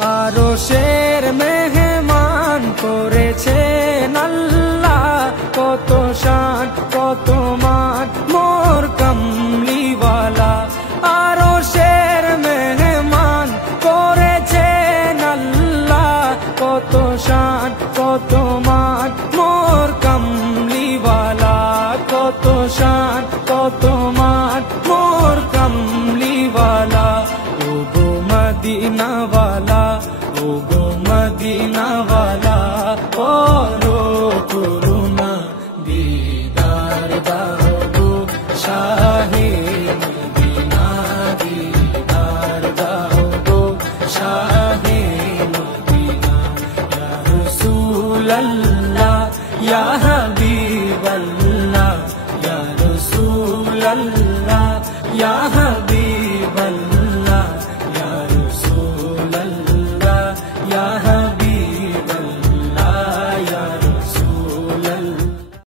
আরশের মেহমান করেছেন আল্লাহ, কত শান কত মান মোর কামলিওয়ালা। আরশের মেহমান করেছেন আল্লাহ, কত শান কত মান মোর কামলিওয়ালা, কত শান কত মান মোর কামলিওয়ালা। ও গো মদিনাওয়ালা, ও গো মদিনাওয়ালা, করো করুণা দিদার দাও গো শাহে মদিনা, দিদার দাও গো শাহে মদিনা। ইয়া রাসূলাল্লাহ